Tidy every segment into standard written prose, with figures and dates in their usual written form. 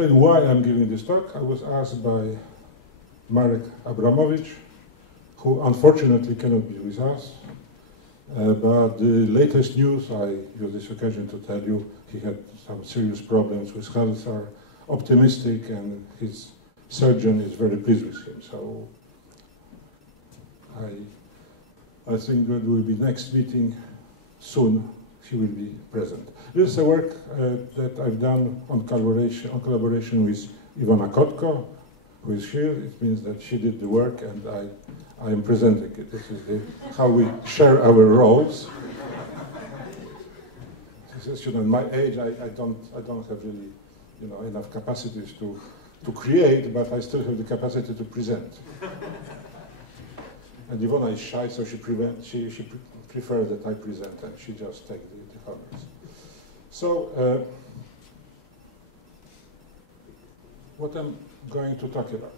explain why I'm giving this talk, I was asked by Marek Abramowicz, who unfortunately cannot be with us. But the latest news, I use this occasion to tell you, he had some serious problems with health, are optimistic, and his surgeon is very pleased with him. So I think that will be next meeting soon. He will be present. This is a work that I've done on collaboration with Ivana Kotko, who is here. It means that she did the work and I am presenting it. This is how we share our roles. This is, my age, I don't have really, enough capacities to create, but I still have the capacity to present. And Ivana is shy, so she prefers that I present, and she just takes the honors. So, what I'm going to talk about?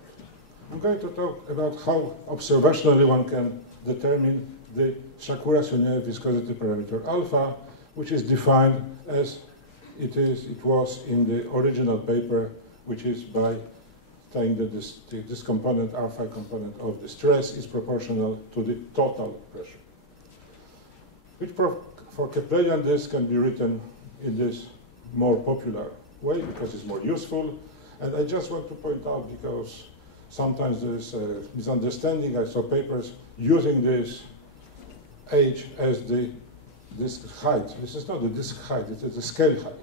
I'm going to talk about how observationally one can determine the Shakura-Sunyaev viscosity parameter alpha, which is defined as it was in the original paper, which is by saying that this component, alpha component of the stress, is proportional to the total pressure. Which for Keplerian this can be written in this more popular way because it's more useful. And I just want to point out, because sometimes there is a misunderstanding. I saw papers using this h as the disk height. This is not the disk height, it is the scale height.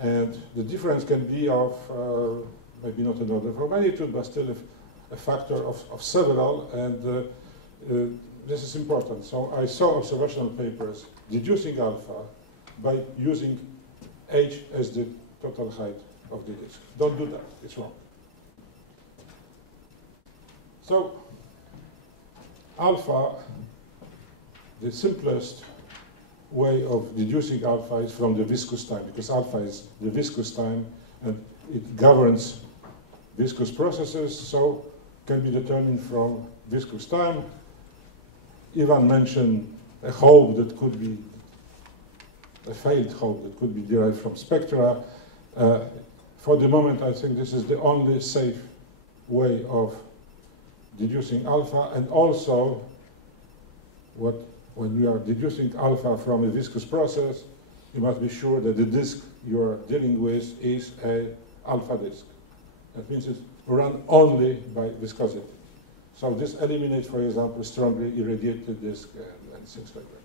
And the difference can be of maybe not an order of magnitude, but still a factor of several, and this is important. So I saw observational papers deducing alpha by using h as the total height of the disk. Don't do that, it's wrong. So alpha, the simplest way of deducing alpha is from the viscous time, because alpha is the viscous time and it governs viscous processes, so can be determined from viscous time. Ivan mentioned a hope that could be, a failed hope that could be derived from spectra. For the moment, I think this is the only safe way of deducing alpha, and also when you are deducing alpha from a viscous process, you must be sure that the disk you are dealing with is an alpha disk. That means it's run only by viscosity. So this eliminates, for example, strongly irradiated disk and things like that.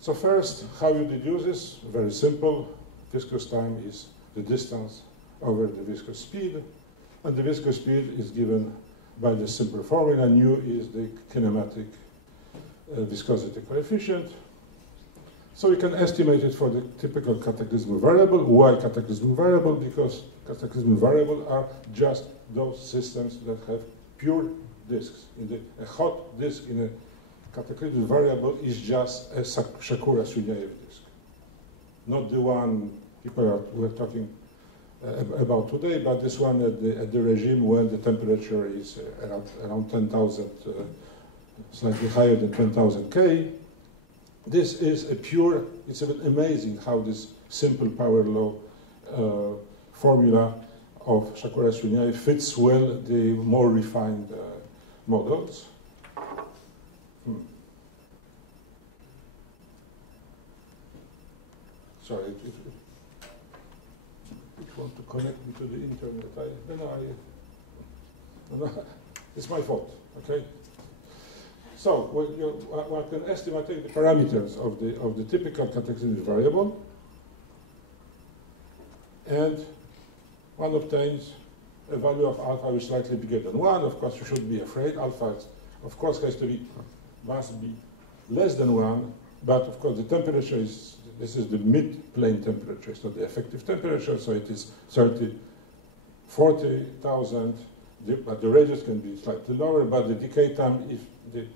So first, how you deduce this? Very simple. Viscous time is the distance over the viscous speed, and the viscous speed is given by the simple formula. Nu is the kinematic viscosity coefficient. So we can estimate it for the typical cataclysmal variable. Why cataclysmal variable? Because cataclysmal variable are just those systems that have pure disks. A hot disk in a cataclysmal variable is just a Shakura-Sunyaev disk, not the one we're talking about today, but this one at the regime when the temperature is around 10,000, slightly higher than 10,000 K. This is a pure, it's amazing how this simple power law formula of Shakura-Sunyaev fits well the more refined models. Sorry, it want to connect me to the internet. No, it's my fault, okay? So one can estimate the parameters of the typical cataclysmic variable, and one obtains a value of alpha which is slightly bigger than 1. Of course, you shouldn't be afraid. Alpha, of course, must be less than 1, but of course the temperature is, this is the mid-plane temperature, it's not the effective temperature, so it is 40,000, but the radius can be slightly lower, but the decay time, if the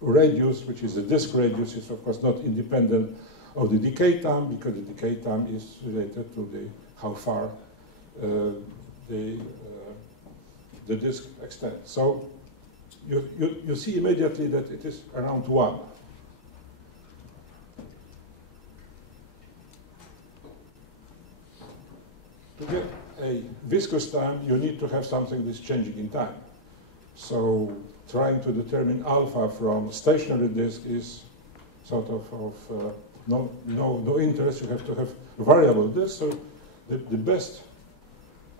radius, which is the disk radius, is of course not independent of the decay time, because the decay time is related to how far the disk extends. So you see immediately that it is around 1. viscous time, you need to have something that's changing in time. So trying to determine alpha from stationary disk is sort of no interest. You have to have variable disk. So the best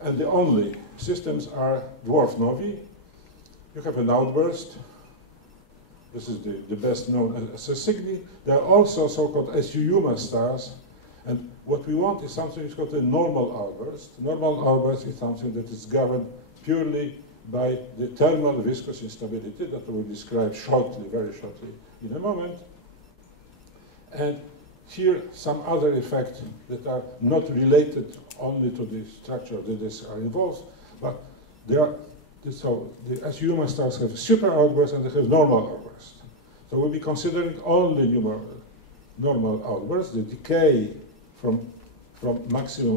and the only systems are dwarf novae. You have an outburst. This is the best known as Cygni. There are also so-called SU-UMA stars. And what we want is something that's called a normal outburst. Normal outburst is something that is governed purely by the thermal viscous instability that we will describe shortly, very shortly, in a moment. And here, some other effects that are not related only to the structure of the disk are involved, but they are, so the SU-UMA stars have super outbursts and they have normal outbursts. So we'll be considering only normal outbursts, the decay from maximum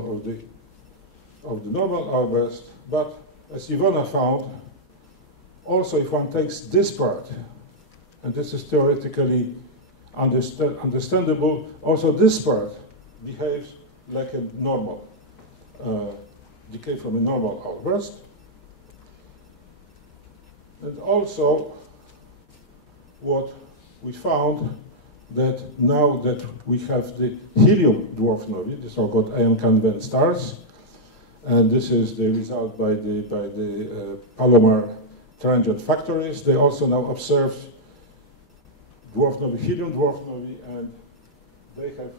of the normal outburst. But as Ivona found, also if one takes this part, and this is theoretically understandable, also this part behaves like a normal decay from a normal outburst. And also what we found that now that we have the helium dwarf novae, the so-called ion-convent stars, and this is the result by the Palomar transient factories. They also now observe dwarf novae, helium dwarf novae, and they have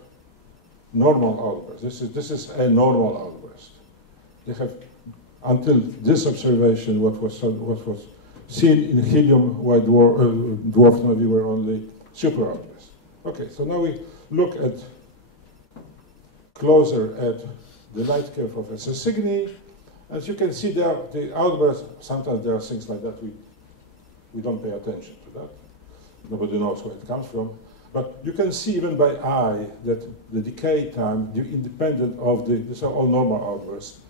normal outbursts. This is a normal outburst. They have, until this observation, what was seen in helium white dwarf novae were only super outbursts. Okay, so now we look at closer at the light curve of SS Cygni. As you can see there, the outbursts, sometimes there are things like that we don't pay attention to that. Nobody knows where it comes from. But you can see even by eye that the decay time, independent of these are all normal outbursts,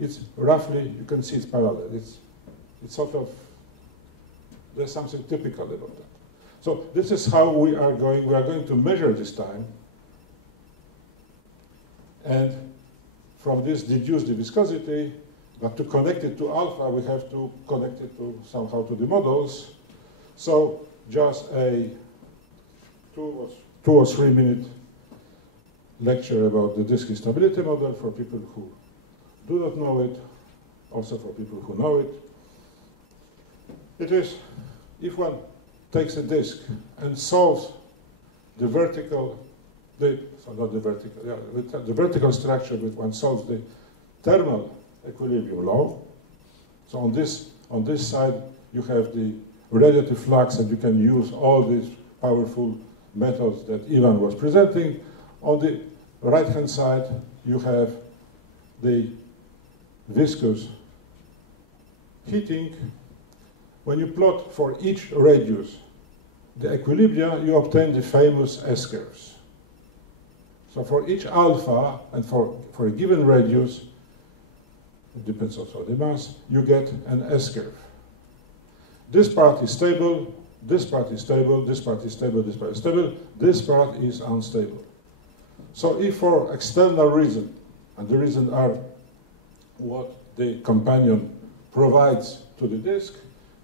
it's roughly, you can see it's parallel. It's sort of, there's something typical about that. So this is how we are going to measure this time. And from this deduce the viscosity, but to connect it to alpha, we have to connect it to somehow to the models. So just a 2 or 3 minute lecture about the disk instability model for people who do not know it, also for people who know it. It is, if one takes a disk and solves the vertical, the vertical structure, but one solves the thermal equilibrium law. So on this side, you have the relative flux, and you can use all these powerful methods that Ivan was presenting. On the right-hand side, you have the viscous heating. When you plot for each radius the equilibria, you obtain the famous S-curves. So for each alpha, and for a given radius, it depends also on the mass, you get an S-curve. This part is stable, this part is stable, this part is stable, this part is stable, this part is unstable. So if for external reason, and the reasons are what the companion provides to the disk,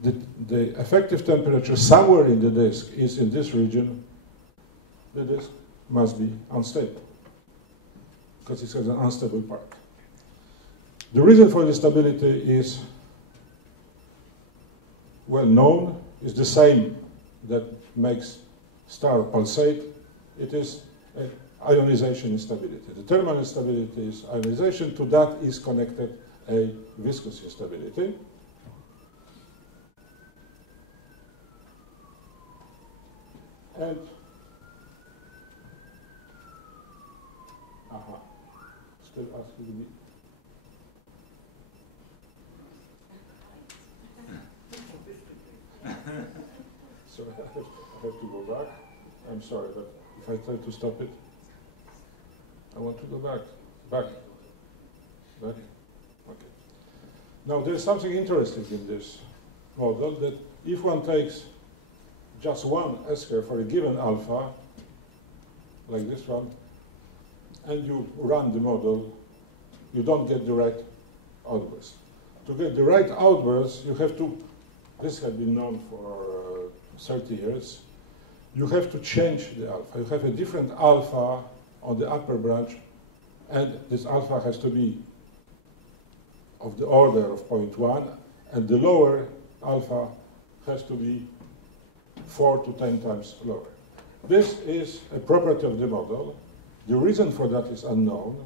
the effective temperature somewhere in the disk is in this region, the disk must be unstable, because it has an unstable part. The reason for the stability is well known, is the same that makes star pulsate. It is ionization instability. The thermal instability is ionization. To that is connected a viscous instability. And still asking me. So I have to go back. I'm sorry, but if I try to stop it, I want to go back. Back. Okay. Now there's something interesting in this model, that if one takes just one S-curve for a given alpha, like this one, and you run the model, you don't get direct outburst. To get the right outburst, you have to, this has been known for 30 years, you have to change the alpha. You have a different alpha on the upper branch, and this alpha has to be of the order of 0.1, and the lower alpha has to be 4 to 10 times lower. This is a property of the model. The reason for that is unknown,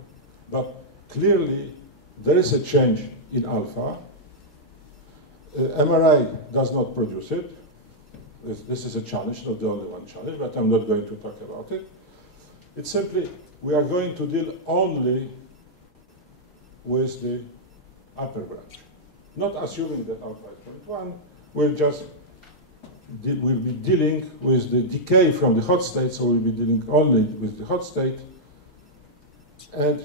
but clearly there is a change in alpha. MRI does not produce it. This is a challenge, not the only one challenge, but I'm not going to talk about it. It's simply, we are going to deal only with the upper branch. Not assuming that alpha is 0.1, we'll be dealing with the decay from the hot state, so we'll be dealing only with the hot state. And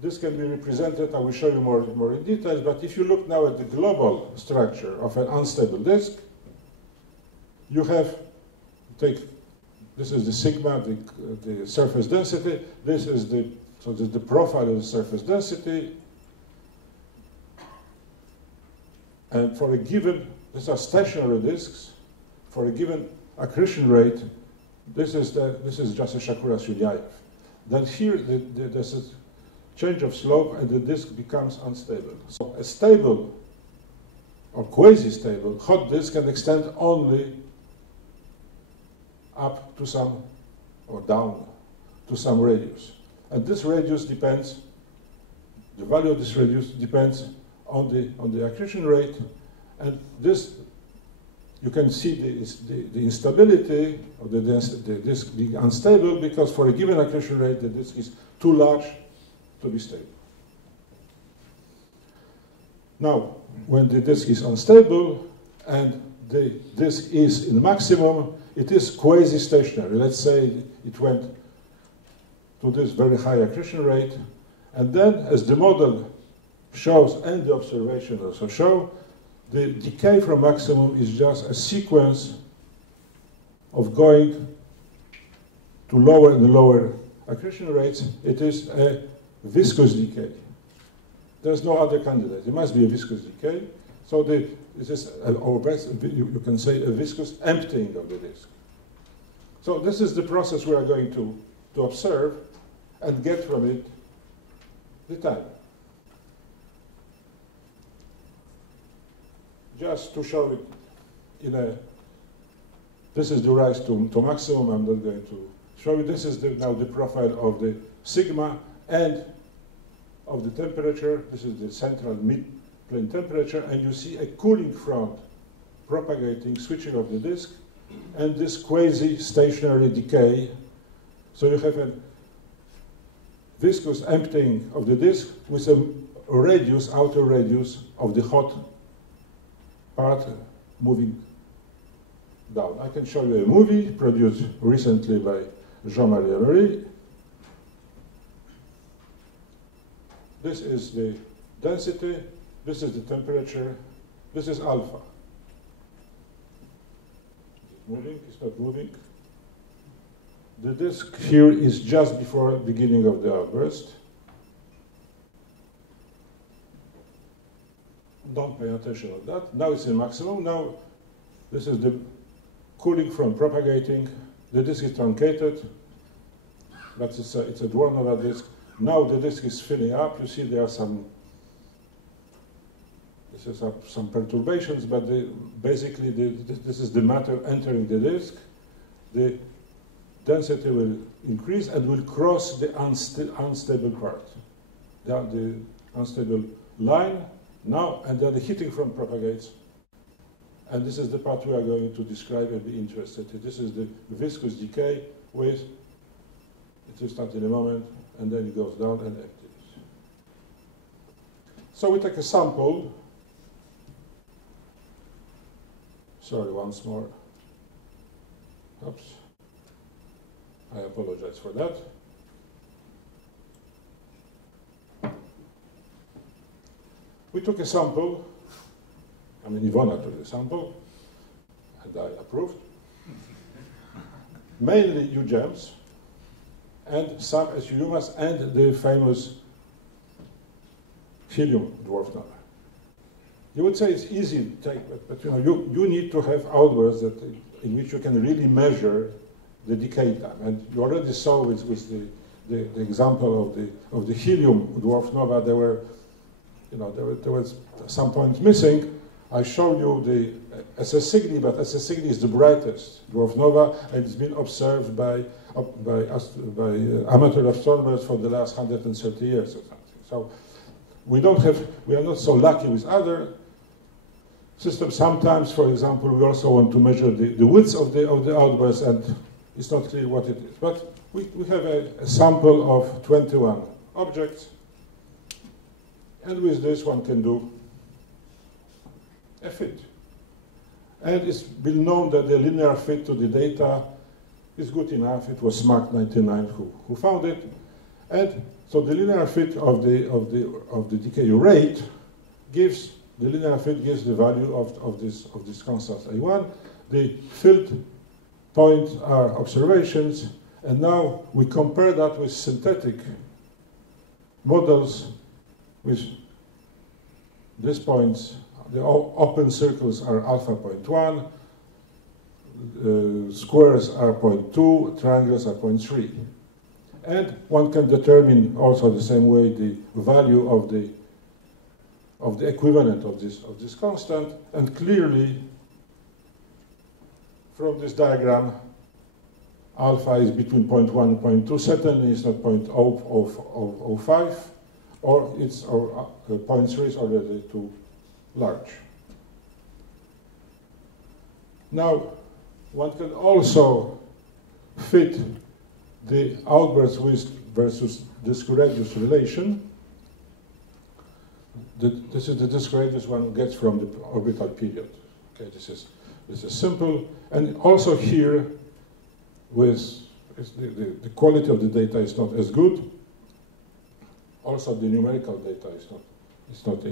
this can be represented, I will show you more in detail, but if you look now at the global structure of an unstable disk, you have, this is the sigma, the surface density, this is the profile of the surface density, and for a given, these are stationary disks, for a given accretion rate, this is just a Shakura-Sunyaev. Then here, there's a change of slope and the disk becomes unstable. So a stable or quasi-stable hot disk can extend only up to some, or down to some radius. And this radius depends, the value of this radius depends on the accretion rate, and this, you can see the instability of the disk being unstable, because for a given accretion rate, the disk is too large to be stable. Now, when the disk is unstable and the disk is in maximum, it is quasi-stationary. Let's say it went to this very high accretion rate, and then, as the model shows and the observation also show, the decay from maximum is just a sequence of going to lower and lower accretion rates. It is a viscous decay. There's no other candidate. It must be a viscous decay. So this is, or best, you can say, a viscous emptying of the disk. So this is the process we are going to observe and get from it the time. Just to show it this is the rise to maximum. I'm not going to show you. This is now the profile of the sigma and of the temperature. This is the central mid-plane temperature, and you see a cooling front propagating, switching of the disk, and this quasi-stationary decay. So you have a viscous emptying of the disk with a radius, outer radius of the hot part moving down. I can show you a movie produced recently by Jean-Marie Emery. This is the density, this is the temperature, this is alpha. It's moving, it's not moving. The disk here is just before the beginning of the outburst. Don't pay attention on that. Now it's in maximum. Now this is the cooling from propagating. The disk is truncated, but it's a Dvoranova disk. Now the disk is filling up. You see there are some perturbations, but basically this is the matter entering the disk. The density will increase and will cross the unstable part, the unstable line. Now, and then the heating front propagates. And this is the part we are going to describe and be interested in. This is the viscous decay with, it will start in a moment, and then it goes down and empties. So we take a sample. Sorry, once more. Oops. I apologize for that. We took a sample, I mean, Ivona took a sample, and I approved. Mainly UGEMs, and some SUMAs, and the famous helium dwarf nova. You would say it's easy to take, but you know, you need to have outbursts that, in which you can really measure the decay time. And you already saw with the example of the helium dwarf nova, there was some points missing. I showed you the SS Cygni, but SS Cygni is the brightest dwarf nova, and it's been observed by amateur astronomers for the last 130 years or something. So we are not so lucky with other systems. Sometimes, for example, we also want to measure the width of the outburst, and it's not clear what it is. But we have a sample of 21 objects, and with this one can do a fit. And it's been known that the linear fit to the data is good enough. It was SMART99 who found it. And so the linear fit of the decay rate gives the value of this constant A1. The filled points are observations, and now we compare that with synthetic models with these points. The open circles are alpha 0.1, squares are 0.2, triangles are 0.3. And one can determine also the same way the value of the equivalent of this constant, and clearly from this diagram alpha is between 0.1 and 0.2. Certainly it's not 0.005, or 0.3 is already too large. Now, one can also fit the outburst width versus disk radius relation. This is the disk radius one gets from the orbital period. Okay, this is simple, and also here, the quality of the data is not as good. Also, the numerical data is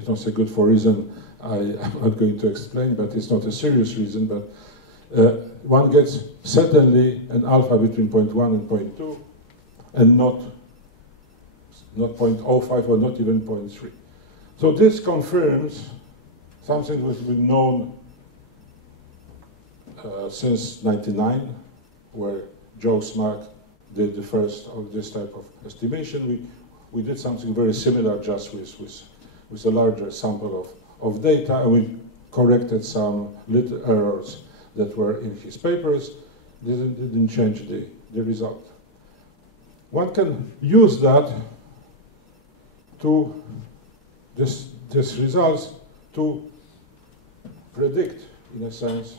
not so good for a reason I'm not going to explain, but it's not a serious reason. But one gets certainly an alpha between 0.1 and 0.2, and not 0.05 or not even 0.3. So this confirms something which has been known since '99, where Joe Smack did the first of this type of estimation. We did something very similar, just with a larger sample of data, and we corrected some little errors that were in his papers. Didn't change the result. One can use that to this results to predict, in a sense,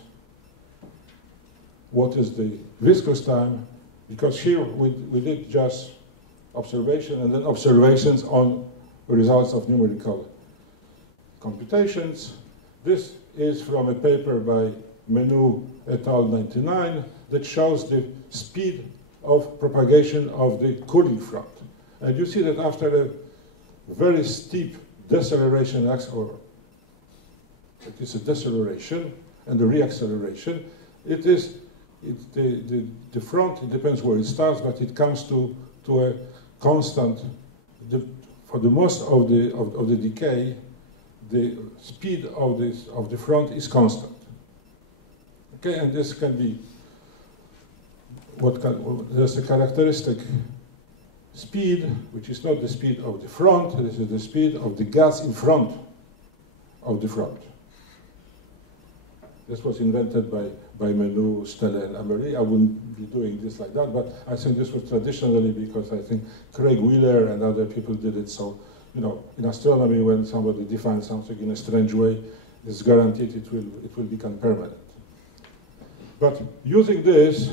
what is the viscous time, because here we did just observation and then observations on results of numerical computations. This is from a paper by Menu et al. 99 that shows the speed of propagation of the cooling front. And you see that after a very steep deceleration, or it is a deceleration and a reacceleration, the front, it depends where it starts, but it comes to a constant. For the most of the decay, the speed of the front is constant. Okay, and this can be there's a characteristic speed, which is not the speed of the front. This is the speed of the gas in front of the front. This was invented by Menu, Stella, and Amery. I wouldn't be doing this like that, but I think this was traditionally because I think Craig Wheeler and other people did it. So, you know, in astronomy, when somebody defines something in a strange way, it's guaranteed it will become permanent. But using this,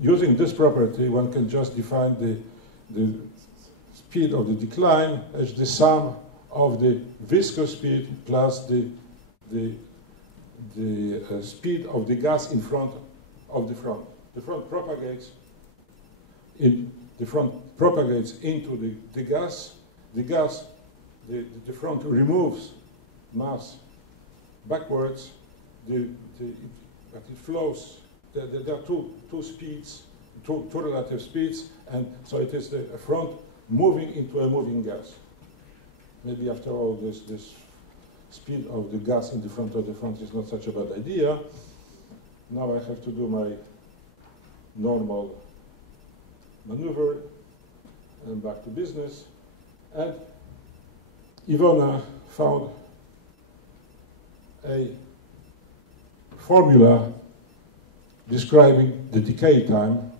using this property, one can just define the speed of the decline as the sum of the viscous speed plus the speed of the gas in front of the front. The front propagates into the gas. The front removes mass backwards. But it flows. There are two speeds, two relative speeds, and so it is a front moving into a moving gas. maybe after all this speed of the gas in the front of the front is not such a bad idea. Now I have to do my normal maneuver and back to business. And Ivona found a formula describing the decay time,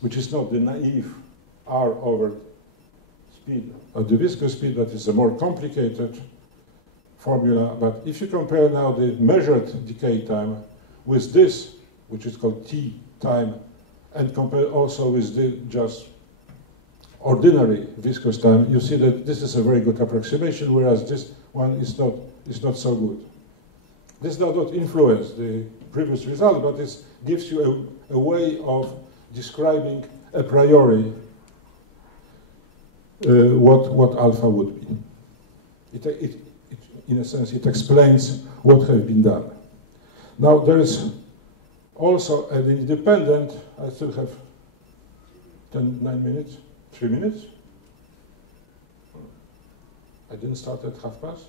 which is not the naive R over speed of the viscous speed, but is a more complicated formula. But if you compare now the measured decay time with this, which is called T time, and compare also with the just ordinary viscous time, you see that this is a very good approximation, whereas this one is not so good. This does not influence the previous result, but this gives you a way of describing a priori what alpha would be. In a sense, it explains what has been done. Now, there is also an independent, I still have 9 minutes, 3 minutes. I didn't start at past.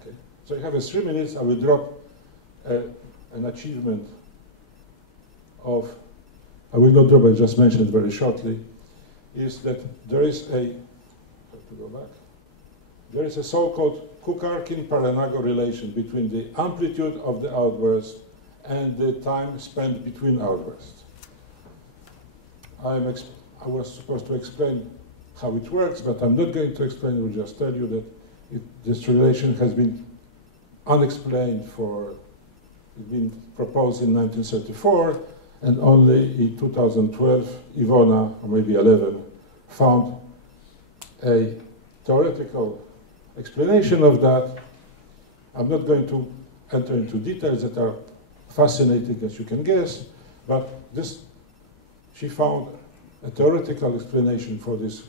Okay. So I have 3 minutes. I will drop an achievement of, I will not drop, I just mentioned very shortly, is that there is a, have to go back, there is a so-called Kucharkin-Parenago relation between the amplitude of the outburst and the time spent between outbursts. I was supposed to explain how it works, but I'm not going to explain. I will just tell you that this relation has been unexplained it's been proposed in 1934, and only in 2012, Ivona, or maybe 11, found a theoretical explanation of that. I'm not going to enter into details that are fascinating, as you can guess, but she found a theoretical explanation for this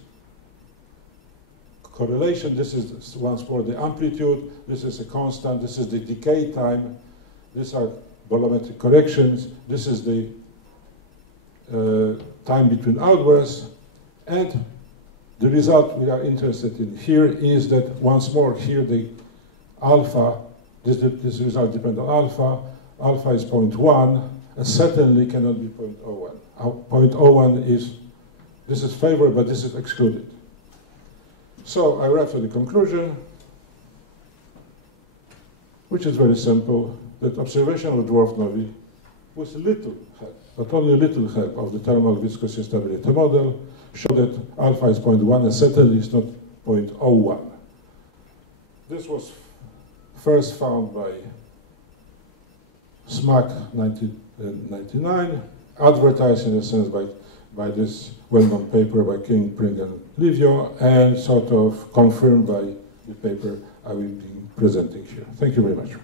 correlation. This is once more the amplitude, this is a constant, this is the decay time, these are bolometric corrections, this is the time between outbursts, and the result we are interested in here is that once more here the alpha, this result depends on alpha is 0.1, and certainly cannot be 0.01. 0.01 is, this is favored, but this is excluded. So I arrive at the conclusion, which is very simple, that observational dwarf novae with little help, but only a little help of the thermal viscous stability model, show that alpha is 0.1 and certainly is not 0.01. This was first found by SMAC 1999, advertised in a sense by this well-known paper by King, Pring, and Livio, and sort of confirmed by the paper I will be presenting here. Thank you very much.